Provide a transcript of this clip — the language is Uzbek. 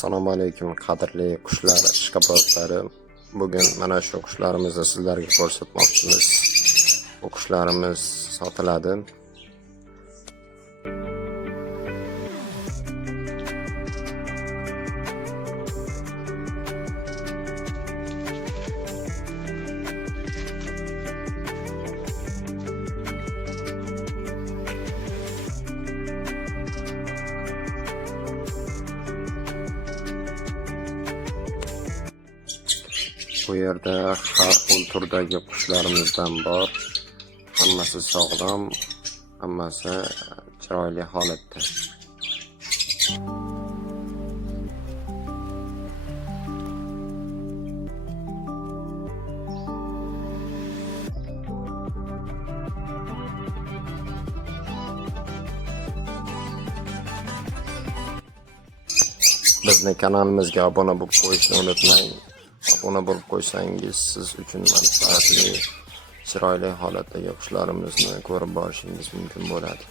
Assalomu alaykum qadrli qushlar ishqibozlari. Bugun mana shu qushlarimizni sizlarga ko'rsatmoqchimiz. Bu qushlarimiz sotiladi. Bu yerda har xil turdagi qushlarımızdan bor. Hammasi sog'lom, hammasi chiroyli holatda. Bizning kanalimizga obuna bo'lib qo'yishni unutmang. Obuna bo'lib qo'ysangiz siz uchun manfaatli, chiroyli holatdagi qushlarimizni ko'rib borishingiz mumkin bo'ladi.